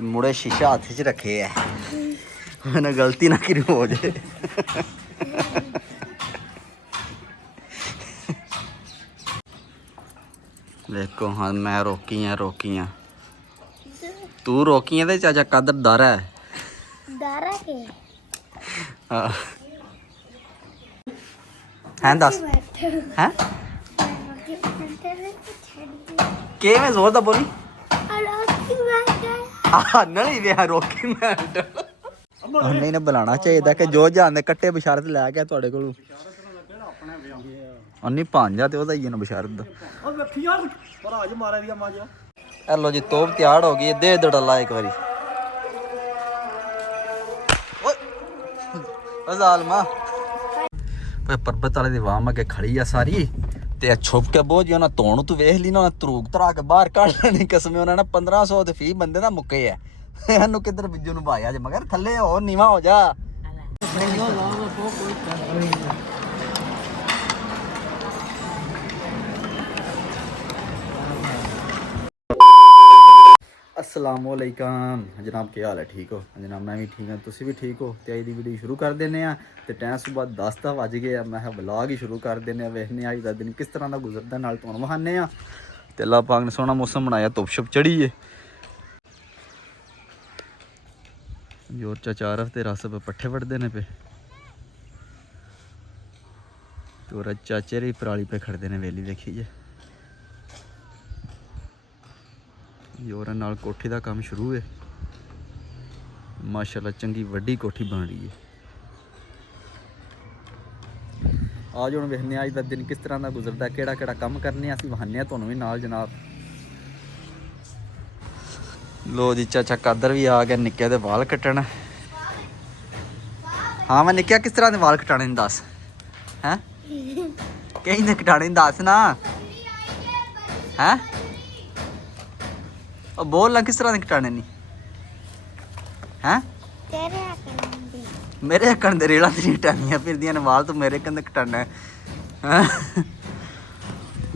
ਤੇ ਮੁੜੇ ਸ਼ੀਸ਼ਾ ਹੱਥ 'ਚ ਰੱਖੇ ਐ ਨਾ ਗਲਤੀ ਨਾ ਕਿਰੀ ਹੋ ਜੇ। ਦੇਖੋ ਹਾਂ ਮੈਂ ਰੋਕੀ ਆ ਤੂੰ ਰੋਕੀ ਆ ਤੇ ਚਾਚਾ ਕਾਦਰ ਡਰ ਹੈ ਕੇ ਹੈਂ ਦੱਸ ਹੈਂ ਕਿਵੇਂ ਜ਼ੋਰ ਦਾ ਬੋਲੀ ਨਹੀਂ ਵੇ ਰੋਕੀ ਮੈਂ ਨਹੀਂ ਨਾ ਬੁਲਾਉਣਾ ਚਾਹੀਦਾ ਕਿ ਜੋ ਜਾਣਦੇ ਕੱਟੇ ਬਸ਼ਾਰਤ ਲੈ ਗਿਆ ਤੁਹਾਡੇ ਕੋਲੋਂ ਨਹੀਂ ਭਾਂਜਾ ਤੇ ਉਹਦਾ ਹੀ ਨਾ ਬਸ਼ਾਰਤ ਦਾ ਹੈਲੋ ਜੀ ਤੋਪ ਤਿਆਰ ਹੋ ਗਈ ਦੇ ਦੜਲਾ ਇੱਕ ਵਾਰੀ ਓਏ ਜ਼ਾਲਮਾ ਪਰਬਤ ਵਾਲੇ ਦੀ ਵਾਮ ਅੱਗੇ ਖੜੀ ਆ ਸਾਰੀ ਤੇ ਛੁਪ ਕੇ ਬੋਝ ਉਹਨਾਂ ਧੋਣ ਤੂੰ ਵੇਖ ਲਈ ਨਾ ਤਰੂਕ ਤਰਾ ਕੇ ਬਾਹਰ ਕੱਢ ਲੈਣੀ ਕਸਮੇ ਉਹਨਾਂ ਨੇ 1500 ਤੇ ਫੀ ਬੰਦੇ ਦਾ ਮੁੱਕੇ ਆ ਇਹਨੂੰ ਕਿੱਧਰ ਬਿੱਜੂ ਨੂੰ ਭਾਇਆ ਜੇ ਮਗਰ ਥੱਲੇ ਹੋਰ ਨੀਵਾ ਹੋ ਜਾ अस्सलामुअलैकुम जनाब क्या हाल है ठीक हो जनाब मैं भी ठीक हाँ तुसी भी ठीक हो तो अज की वीडियो शुरू कर देने तो टाइम सुबह 10 बज गए मैं व्लॉग ही शुरू कर देने वेखने अज का दिन किस तरह का गुजरता नाल तुहानूं विखाने तो अल्लाह पाक ने सोहना मौसम बनाया धुप शुप चढ़ी है जोर चाचा हफ्ते रस पे पट्ठे वढ़ते ने पे तो चाचे री पराली पे खड़ते ने वेली देखी जे जोर नाल कोठी का काम शुरू है माशाल्लाह चंगी वड्डी कोठी बन रही है आज हुण वेखने अज का दिन किस तरह का गुजरता है केड़ा केड़ा काम करने असीं वहाने तुहानूं भी नाल जनाब लो जी चाचा कादर भी आ गया निक्के दे वाल कट्टण हाँ मैं निक्किया किस तरह के वाल कटाने दस हैं कहीं ने कटाने दस ना हैं बोल ना किस तरह के कटाने नहीं हैं मेरे अकण दे रेड़ा ते टानियां फिरदियां ने वाल तो मेरे कंदे कटाना है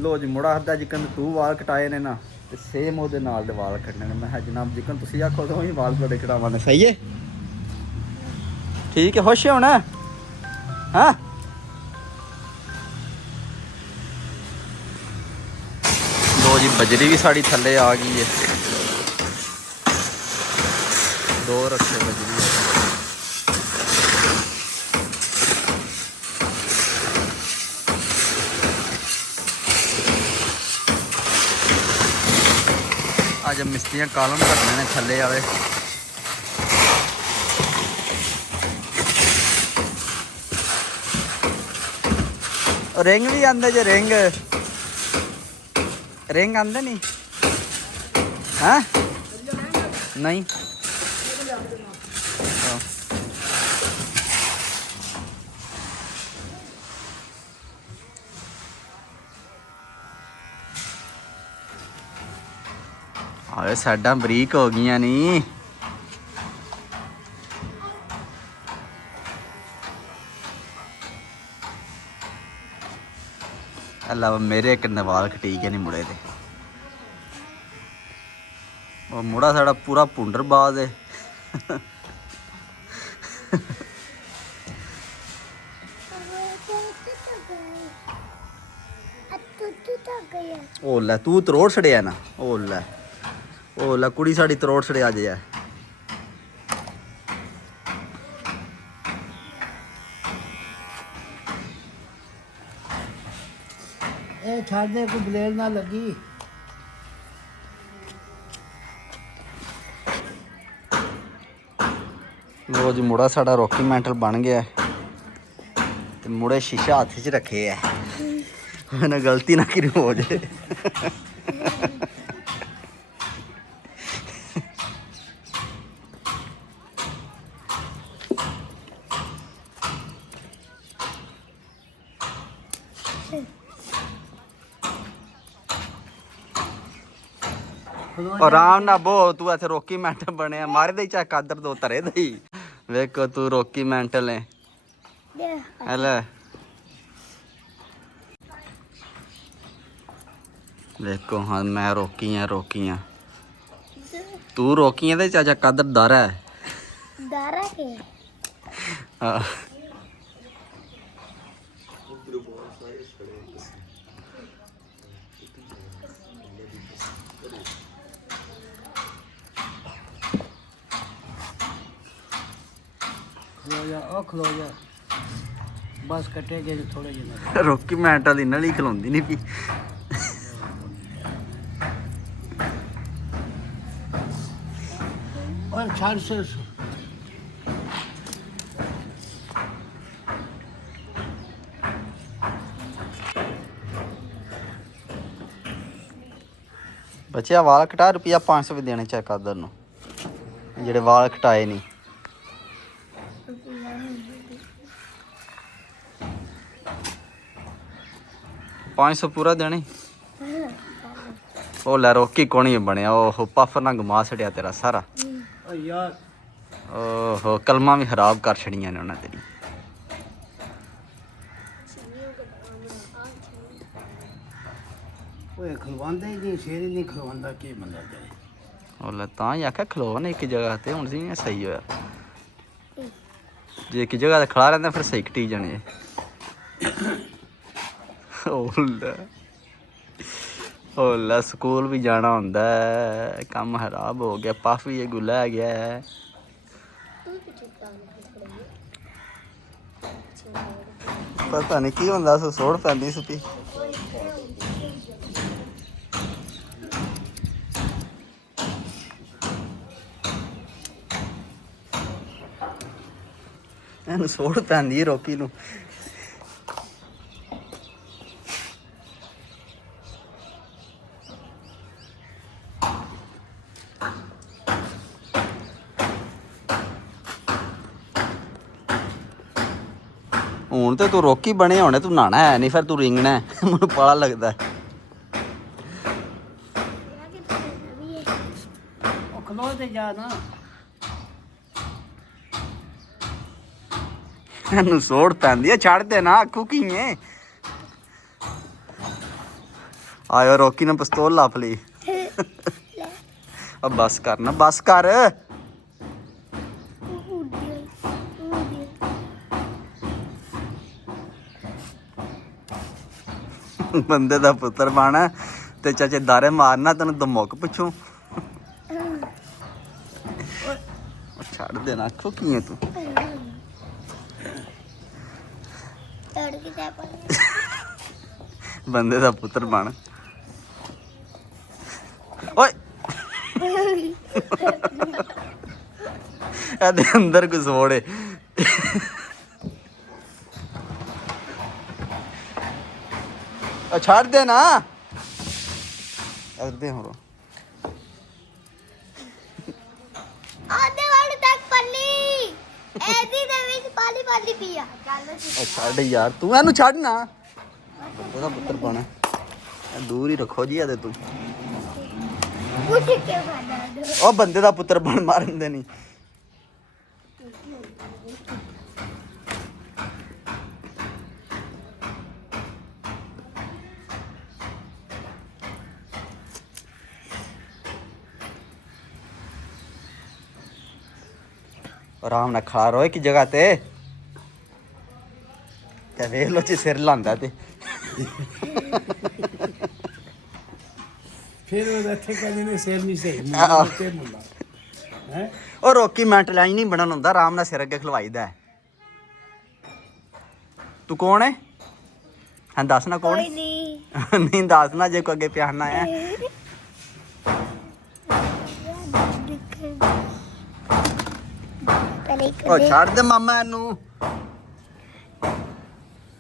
लो जी मुड़ा हदा जिकन तू वाल कटाए ने ना ते सेम ओदे नाल दे वाल कटने ने मैं जनाब जिकन तुसी आखो तो ही वाल थोड़े कटावाने सही है ठीक है खुश होना हाँ लो जी बजरी भी साड़ी थल्ले आ गई है दो रखे बजरी आज मिस्त्रियां कालम करने ने थल्ले वाले रिंग भी आंदे जे रिंग रिंग आंदे नहीं हैं नहीं अरे साडा बरीक हो गई नहीं अल्लाह मेरे कन्ने वाल खटी के नहीं मुड़े थे और मुड़ा साड़ा पूरा पुंडरबाज है ओ लै तू तरोड़ छड़िया ना ओ लै कुड़ी साड़ी तरोड़ छड़िया जे है छाड़ने को ब्लेड ना लगी लो जी मुड़ा साड़ा रॉकी मेंटल बन गया ते मुड़े शीशा हाथ च रखे है ना गलती ना किरी हो जाए आराम ना बो तू ऐसे रॉकी मेंटल बने मारे दे चाहे कादर दो तरे दे वेखो तू रॉकी मेंटल है हेले देखो हाँ मैं रोकी हाँ ਤੂੰ ਰੋਕੀਆਂ ਤੇ ਚਾਚਾ ਕਾਦਰ ਦਾਰਾ ਹੈ दारा के ਹਾਂ। खलो जा ओ खलो जा बस कटे जे थोड़े जे ਰੋਕੀ ਮੈਂਟਾਂ ਦੀ ਨਲੀ ਖਲੋਂਦੀ ਨਹੀਂ ਪਈ। और छाड़ से ਬੱਚਿਆ ਵਾਲ ਕਟਾ ਰੁਪਿਆ 500 ਵੀ ਦੇਣੇ ਚਾਹੇ ਕਾਦਰ ਨੂੰ ਜਿਹੜੇ ਵਾਲ ਕਟਾਏ ਨਹੀਂ। $500 ਪੂਰਾ ਦੇਣੇ। ਉਹ ਲੈ ਰੋਕੀ ਕੋਣੀ ਬਣਿਆ ਉਹ ਪਫ ਨਾਲ ਘੁਮਾ ਛੜਿਆ ਤੇਰਾ ਸਾਰਾ। ओ यार ਓਹੋ ਕਲਮਾਂ ਵੀ ਖਰਾਬ ਕਰ ਛੜੀਆਂ ਨੇ ਉਹਨਾਂ ਤੇਰੀ। ओए खलवांदे ही नहीं शेर ही नहीं खलवांदा के बंदा जाए ਉਹ ਲੈ ਤਾਂ ਹੀ ਆਖਿਆ ਖਲੋ ਨਾ ਇੱਕ ਜਗ੍ਹਾ ਤੇ ਹੁਣ ਸੀ ਸਹੀ ਹੋਇਆ। ਜੇ ਇੱਕ ਜਗ੍ਹਾ ਤੇ ਖੜਾ ਰਹਿੰਦਾ ਫਿਰ ਸਹੀ ਕਟੀ ਜਾਣੇ। ਉਹ ਲੈ ਸਕੂਲ ਵੀ ਜਾਣਾ ਹੁੰਦਾ ਹੈ, ਕੰਮ ਖਰਾਬ ਹੋ ਗਿਆ। ਪਫ ਵੀ ਇਹ ਗੁੱਲਾ ਆ ਗਿਆ ਹੈ। ਪਤਾ ਨਹੀਂ ਕੀ ਹੁੰਦਾ ਸੋ ਸੋੜ ਪੈਂਦੀ ਸੀ। ਇਹਨੂੰ ਸੋੜ ਪੈਂਦੀ ਹੈ ਰੋਕੀ ਨੂੰ। ਹੁਣ ਤੇ ਤੂੰ ਰੋਕੀ ਬਣੇ ਹੋਣੇ, ਤੂੰ ਨਹਾਣਾ ਹੈ ਨਹੀਂ ਫਿਰ ਤੂੰ ਰਿੰਗਣਾ ਹੈ। ਮੈਨੂੰ ਪਤਾ ਲੱਗਦਾ ਹੈ। ओ खलो ते जा ना ਇਹਨੂੰ ਸੋੜ ਪੈਂਦੀ ਹੈ, ਛੱਡ ਦੇ ਨਾ ਆਖੂ ਕੀ ਹੈ। ਆਇਓ ਰੋਕੀ ਨੇ ਪਿਸਤੌਲ ਲੱਭ ਲਈ। अब बस कर ना, बस कर। बंदे दा पुत्र बन ते चाचे दारे मारना तेन दमुक पिछू छड़ देना। आखो की है तू बंदे दा पुत्र बन। ओए ਇਹਦੇ ਅੰਦਰ ਘਸੋੜੇ। ਛੱਡ ਦੇ ਨਾ ਅਰਦੇ ਹੋਰ ਆਦੇ ਵਾਲੇ ਤੱਕ ਪੱਲੀ ਐਦੀ ਦੇ ਵਿੱਚ ਪਾਲੀ ਪਾਲੀ ਪੀਆ। ਛੱਡ ਯਾਰ ਤੂੰ ਇਹਨੂੰ ਛੱਡ ਨਾ। ਉਹਦਾ ਪੁੱਤਰ ਪਾਣਾ ਦੂਰ ਹੀ ਰੱਖੋ ਜੀ ਇਹਦੇ ਤੂੰ। ਉੱਠ ਕੇ ਬਣਾ ਦੋ। ਉਹ ਬੰਦੇ ਦਾ ਪੁੱਤਰ ਬਣ ਮਾਰਨ ਦੇ ਨਹੀਂ। ਆਰਾਮ ਨਾਲ ਖੜਾ ਰੋ ਇੱਕ ਜਗ੍ਹਾ ਤੇ ਵੇਖ ਲੋ ਜੀ ਸਿਰ ਲਾਂਦਾ ਤੇ फिर वो रखे कहने में शेर नहीं सही ते मुंडा हैं ਉਹ ਰੋਕੀ ਮੈਂਟ ਲਾਈਨ ਨਹੀਂ ਬਣਨ ਹੁੰਦਾ, ਆਰਾਮ ਨਾਲ ਸਿਰ ਅੱਗੇ ਖਲਵਾਈਦਾ। ਤੂੰ ਕੌਣ ਹੈ? ਹਾਂ ਦੱਸ ਨਾ ਕੌਣ? ਕੋਈ ਨਹੀਂ ਨਹੀਂ ਦੱਸ ਨਾ ਜੇ ਕੋ ਅੱਗੇ ਪਿਆਣਾ ਹੈ। ਉਹ ਛੱਡ ਦੇ ਮਾਮਾ ਇਹਨੂੰ।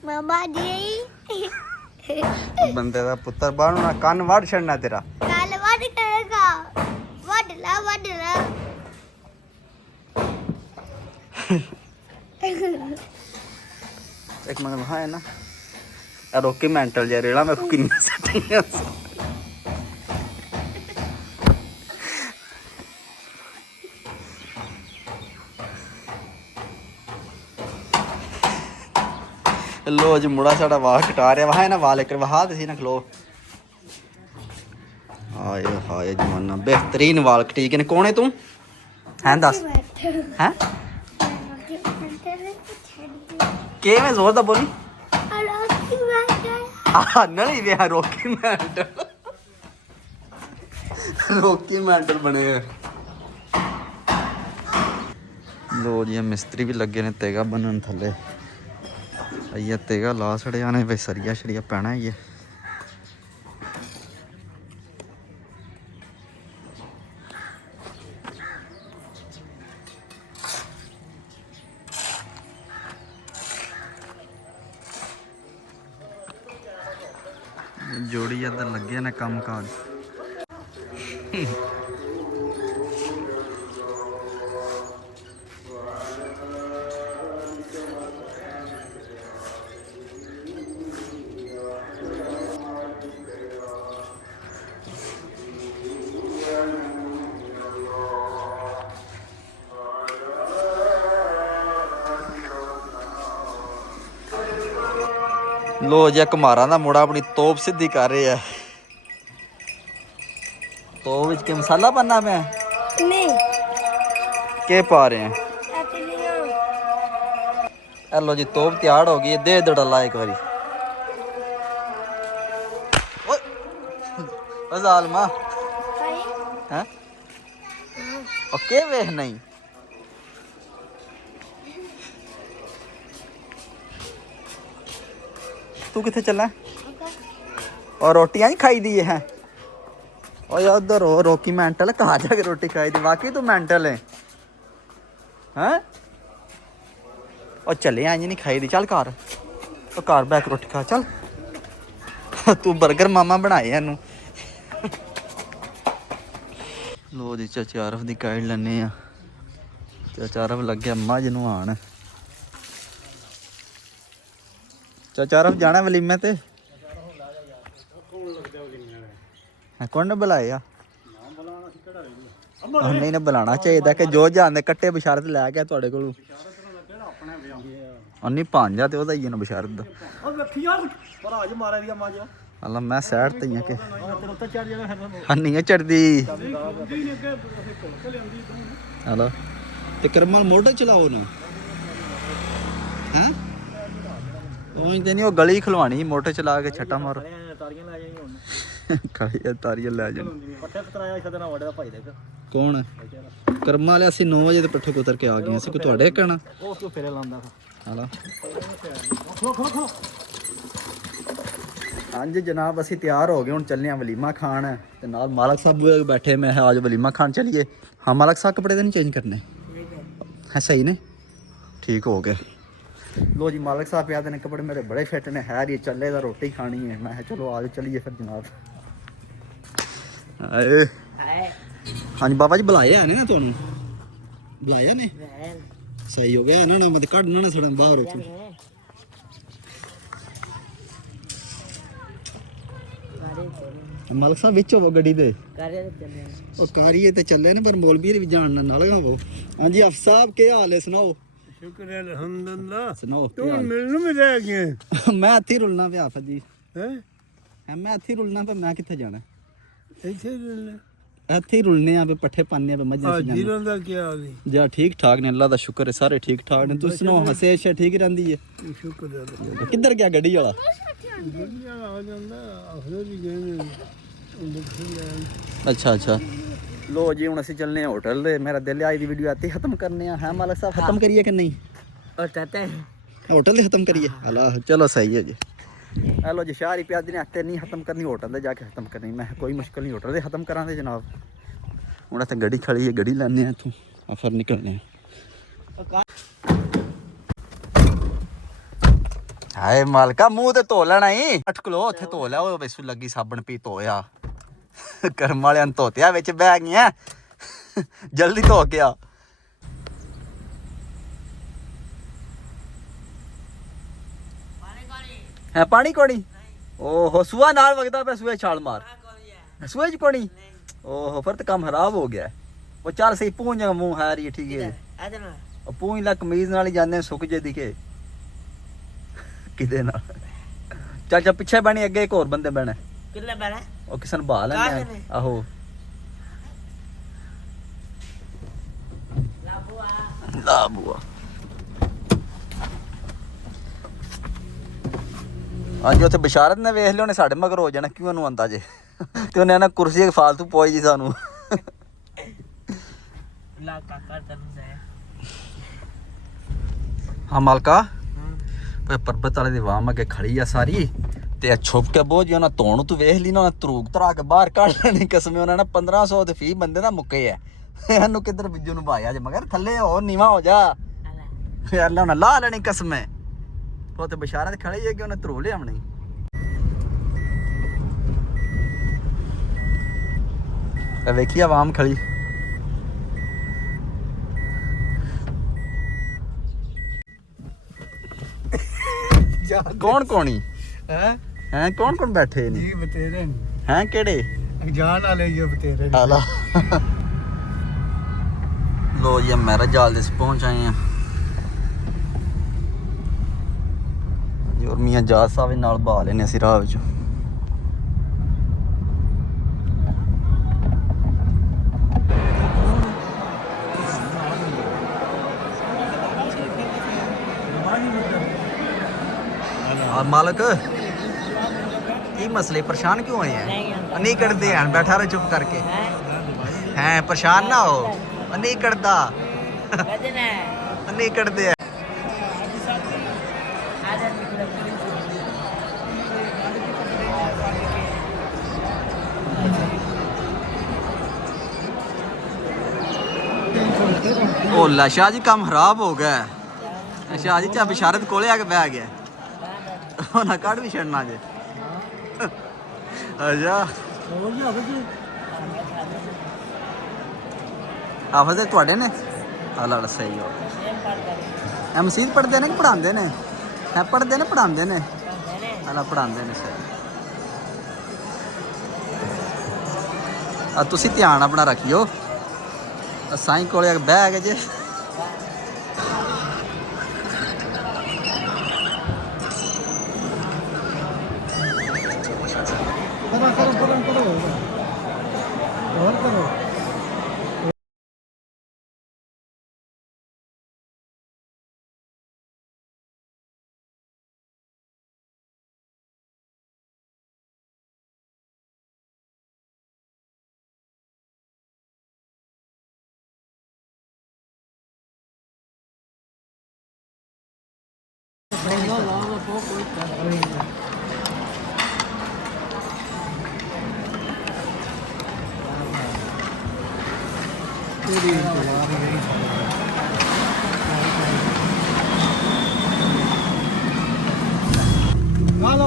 ਮਾਮਾ ਜੀ ਬੰਦੇ ਦਾ ਪੁੱਤਰ ਬਾਹਰ ਨਾ ਕੰਨ ਵੱਢ ਛੱਡਣਾ ਤੇਰਾ। ਕੱਲ ਵੱਢ ਕਰੇਗਾ। ਵੱਢ ਲਾ ਵੱਢ ਲਾ। ਇੱਕ ਮਿੰਟ ਹਾਂ ਹੈ ਨਾ ਆ ਰੋਕੀ ਮੈਂਟਲ ਜਿਹਾ ਰੇਲਾ ਮੈਂ ਕਿੰਨੀਆਂ ਸੱਟੀਆਂ। ਲੋ ਜੀ ਮੁੰਡਾ ਸਾਡਾ ਵਾਲ ਕਟਾ ਰਿਹਾ ਵਾ। ਹੈ ਨਾ ਵਾਲ ਇੱਕ ਵਹਾ ਤੇ ਸੀ ਨਾ ਖਲੋ। ਆ ਹਾਏ ਹਾਏ ਜਮਾਨਾ ਬਿਹਤਰੀਨ ਵਾਲ ਕਟੀਕ ਨੇ। ਕੌਣ ਹੈ ਤੂੰ? ਹੈਂ ਦੱਸ ਹੈਂ ਕਿਵੇਂ ਜ਼ੋਰ ਦਾ ਬੋਲੀ। ਨਲੀ ਵੇ ਰੋਕੀ ਮੈਂਟਲ ਰੋਕੀ ਮੈਂਟਲ ਬਣੇ ਆ। ਲੋ ਜੀ ਮਿਸਤਰੀ ਵੀ ਲੱਗੇ ਨੇ ਤੇਗਾ ਬਣਨ ਥੱਲੇ। ਆਈਏ ਤੇਗਾ ਲਾ ਛੜਿਆ ਨੇ ਵੇ ਸਰੀਆ ਛੜੀਆ ਪੈਣਾ ਹੀ ਹੈ। ਜੋੜੀ ਇੱਧਰ ਲੱਗੇ ਨੇ ਕੰਮ ਕਾਜ। ਲੋ ਜੀ ਕੁਮਾਰਾਂ ਦਾ ਮੁੰਡਾ ਆਪਣੀ ਤੋਪ ਸਿੱਧੀ ਕਰ ਰਿਹਾ। ਤੋਪ ਵਿੱਚ ਕੀ ਮਸਾਲਾ ਪਾਣਾ ਪਿਆ? ਨਹੀਂ ਕੀ ਪਾ ਰਹੇ ਆ? ਲੋ ਜੀ ਤੋਪ ਤਿਆਰ ਹੋ ਗਈ। ਦੇ ਦੜਲਾ ਇੱਕ ਵਾਰੀ। ਓਏ ਜ਼ਾਲਮਾ ਹੈ ਓਕੇ ਵੇਖ ਨਹੀਂ। तू किथे चला और रोटियां ही खाई दी है? और यार उधर हो रोकी मेंटल कहाँ जाके रोटी खाई दी? वाकई तू मेंटल है हैं? और चले आज नहीं खाई दी। चल घर तो घर बैक रोटी खा चल। तू बर्गर मामा बनाए इनू। लो जी चाचा आरफ दी गाइड लैने आ। चाचा आरफ लग गया मझ नहान। चाचा आरफ जाना वलीमे ते? कौन ने बुलाया? नहीं ने बुलाना चाहिए कि जो जानते कट्टे बशारत लै गया थोड़े को। नहीं भांजा तो ही ना बशारत दा। अल्लाह मैं सैड ते ही के नहीं चढ़दी। हेलो ते करमल मोटर चलाओ ना हैं? तो नहीं वो गली खलवानी मोटर चला के छट्टा मारो। तारियां लै जान। कौन कर्मा वाले असं 9 बजे पट्ठे कुतर के आ गए असं कोई कहना। हाँ जी जनाब असी तैयार हो गए हूँ चलने वलीमा खान। ते नाल मालक साहब बैठे। मैं आज वलीमा खान चलिए। हाँ मालक साहब कपड़े तो नहीं चेंज करने है? सही ने ठीक हो गए। लो जी मालक साहब याद ने कपड़े मेरे बड़े फिट ने। है ये चले दा रोटी खानी है। मैं चलो आज चलिए फिर जनाब। हाँ जी बाबा जी बुलाया है ना तुहानू? बुलाया ने सही हो गया इन्होंने मत कढ़ना ना सड़न बाहर। मालक साहब विच हो गड्डी दे ओ कारिए ते चले ने पर मौलवी भी जानना नाल वो। हाँ जी अफ साहब के हाल है सुनाओ? शुक्र है अल्हम्दुलिल्लाह। सुनाओ तू मिलने में रह गए? मैं इत्थे रुलना पे आफत जी हैं। मैं इत्थे रुलना पे मैं किथे जाना? इत्थे रुलना इत्थे रुलने आ पे पट्ठे पाने पे मजे से जीवन दा क्या हाल है? जा ठीक ठाक ने अल्लाह दा शुक्र है सारे ठीक ठाक ने। तू सुनाओ हसे शे ठीक रहंदी है? शुक्र है। किधर गया गड्डी वाला? गड्डी वाला आ जांदा अफसर भी गए। अच्छा अच्छा लो जी हूँ असी चलने होटल दे। मेरा दिल आज की वीडियो आती खत्म करने हैं मालक साहब? खत्म करिए कि नहीं? होटल दे खत्म करिए? अल्लाह चलो सही है जी। हेलो जी शाह प्याज ने आते नहीं खत्म करनी होटल दे जाके खत्म करनी। मैं कोई मुश्किल नहीं होटल दे खत्म करा दे जनाब। हूँ इतने गड्डी खड़ी है गड्डी लैने इतों फिर निकलने। हाय मालका मुंह ते धो लेना ही। 8 किलो उत्थे धो लिया वैसू लगी साबन पी धोया। कर्म वाले धोतिया बिच बह गया जल्दी धो के आ। है पानी कोनी? ओहो सुआ नाल वगदा पे सुए छाल मार। सुए च कोनी? ओहो फिर तो काम खराब हो गया। वो चल सही पूंज मुंह है रही ठीक है। पूंज ला कमीज नाल ही जाने सुक जे दिखे किदे ना। चल चल पीछे बनी अगे एक और बंदे बने। किल्ले बने? ਉਹ ਕਿਸੇ ਨੂੰ ਬਾਹ ਲੈਂਦੇ ਆ। ਆਹੋ ਲਾ ਬੂਆ ਹਾਂਜੀ ਉੱਥੇ ਬਿਸ਼ਾਰਤ ਨੇ ਵੇਖ ਲਿਆ ਉਹਨੇ ਸਾਡੇ ਮਗਰ ਹੋ ਜਾਣਾ ਕਿਉਂ ਉਹਨੂੰ ਆਂਦਾ ਜੇ ਤੇ ਉਹਨੇ ਨਾ ਕੁਰਸੀ ਫਾਲਤੂ ਪੋਈ ਜੀ ਸਾਨੂੰ ਹਾਂ ਮਾਲਕਾ ਪਰਬਤ ਵਾਲੇ ਦੀ ਵਾਮ ਅੱਗੇ ਖੜੀ ਆ ਸਾਰੀ ਤੇ ਛੁਪ ਕੇ ਬੋਝ ਉਹਨਾਂ ਧੋਣ ਤੂੰ ਵੇਖ ਲਈ ਨਾ ਤਰੂਕ ਤਰਾ ਕੇ ਬਾਹਰ ਕੱਢ ਲੈਣੀ ਕਸਮੇ ਉਹਨਾਂ ਨੇ 1500 ਤੇ ਫੀ ਬੰਦੇ ਦਾ ਮੁੱਕੇ ਆ ਇਹਨੂੰ ਕਿੱਧਰ ਬਿੱਜੂ ਨੂੰ ਭਾਇਆ ਜੇ ਮਗਰ ਥੱਲੇ ਹੋ ਨੀਵਾ ਹੋ ਜਾ ਯਾਰ ਨਾ ਲਾ ਲੈਣੀ ਕਸਮੇ ਉਹ ਤੇ ਬਿਸ਼ਾਰਤ ਖੜੀ ਹੈ ਕਿ ਉਹਨੇ ਧਰੂ ਲਿਆਵਣੀ ਤੇ ਵੇਖੀ ਆਵਾਮ ਖੜੀ ਕੌਣ ਕੋਣੀ ਹੈ ਕੌਣ ਕੌਣ ਬੈਠੇ ਨੇ ਜੀ ਬਤੇਰੇ ਹੈ ਕਿਹੜੇ ਜਾਨ ਵਾਲੇ ਜੀ ਬਤੇਰੇ ਆਲਾ ਲੋ ਜੀ ਮੇਰਾ ਜਾਲ ਦੇ ਪਹੁੰਚ ਆਏ ਆ ਔਰ ਮੀਆਂ ਜਾਦ ਸਾਹਿਬ ਨਾਲ ਬਾ ਲੈਨੇ ਅਸੀਂ ਰਾਹ ਵਿੱਚ मालिक की मसले परेशान क्यों हुए हैं नहीं करते हैं बैठा रहे चुप करके हैं परेशान ना हो नहीं करता नहीं करते हैं ओला शाह जी काम खराब हो गया शाह जी चा बिशारत कोले आके बह गया ना कड़ भी छड़ना जे अच्छा हाफिज तुहाडे ने अल्लाह सही हो मसीत पढ़ते ने कि पढ़ाते ने है पढ़ते ने पढ़ाते ने अल्लाह पढ़ाते ने सही तुसी ध्यान अपना रखियो साईं कोले बह गए जे और करो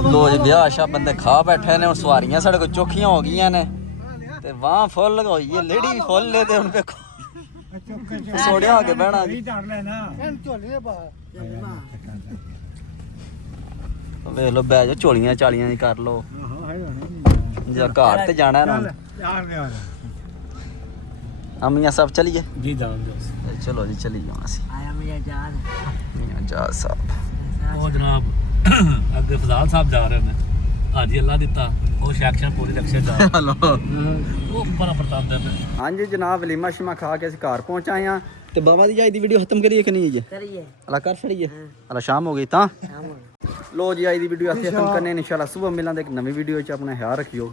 लो जी ब्याह शा बंदे खा बैठे ने हुण सवारियां साढ़े को चौखियां हो गई ने ते वाह फुल होई है लेडी भी फुल ले ते हुण देखो सोड़िया हो के बहना वे लो बै जाओ झोलियां चालियां दी कर लो जा घर ते जाना है ना अम्मियां सब चलिए जी चलो जी चली जाओ असी मियां जाद साहब ਉਹ ਜਨਾਬ ਅੱਗੇ ਫਜ਼ਾਲ ਸਾਹਿਬ ਜਾ ਰਹੇ ਨੇ ਹਾਜੀ ਅੱਲਾ ਦਿੱਤਾ ਉਹ ਸੈਕਸ਼ਨ ਪੂਰੀ ਰਕਸ਼ੇ ਜਾ हेलो ਉਹ ਬੜਾ ਪ੍ਰਤਾਪਦੇ ਨੇ हाँ जी जनाब वलीमा शिमा खा के असीं घर पहुंच आए हैं ते बाबा दी अज दी वीडियो खत्म करिए कि नहीं जी करिए अला कर छड़िए अला शाम हो गई ता लो जी अज दी वीडियो असीं खत्म करने इंशाल्लाह सुबह मिलांगे एक नवी वीडियो च अपना ख्याल रखियो